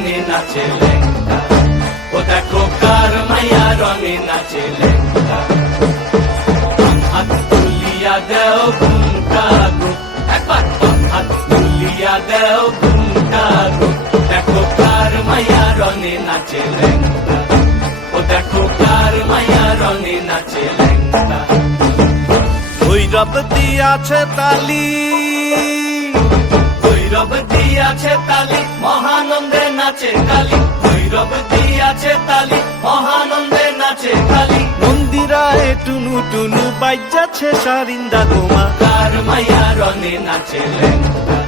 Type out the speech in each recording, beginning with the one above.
রঙে নাচে লেঙ্গা, ও দেখো কার মাইয়া রঙে নাচে লেঙ্গা। হাত তুলিয়া দেও ঘুমটা গো, একবার হাত তুলিয়া দেও ঘুমটা গো, দেখো কার মাইয়া রঙে নাচে লেঙ্গা, ও দেখো কার মাইয়া রঙে নাচে লেঙ্গা। ভৈরব দিয়াছে তালি, ভৈরব দিয়াছে তালি, মহানন্দে নাচে কালী, ভৈরব দিয়াছে তালি, মহানন্দে নাচে কালী। মন্দিরায় টুনু টুনু বাজ্যাছে সারিন্দা গোমা, কার মাইয়া রঙে নাচে লেঙ্গা,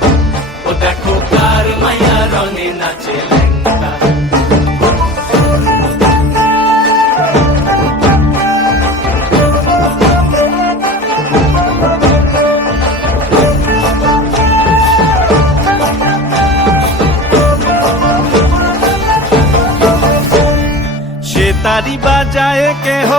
ও দেখো কার মাইয়া রঙে নাচে লেঙ্গা। সে তারি বাজায় কেহ,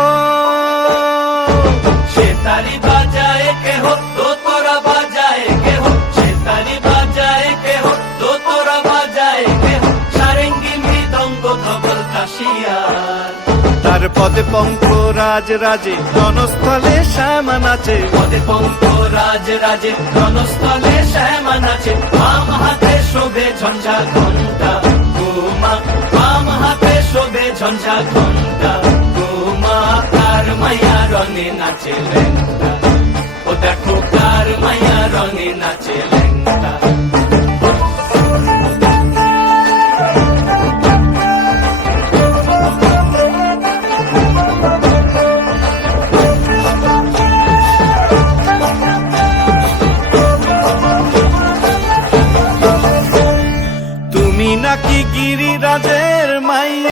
সে তারি বাজায় কেহ, তো তোরা বাজায় কেহ, সে তারি বাজায় কেহ, তো তোরা বাজায় কেহ, সারেঙ্গি মৃদঙ্গ ধবল কাশিয়ার। তার পদে পঙ্ক রাজ রাজে রণস্থলে শ্যামা নাচে, পদে পঙ্ক রাজ রাজে রণস্থলে শ্যামা নাচে। বাম হাতে শোভে ঝঞ্ঝা ঘণ্টা গোমা, বাম হাতে শোভে ঝঞ্ঝা ঘণ্টা গোমা। কার মাইয়া রঙে নাচে লেঙ্গা, ও দেখো কার মাইয়া রঙে নাচে লেঙ্গা।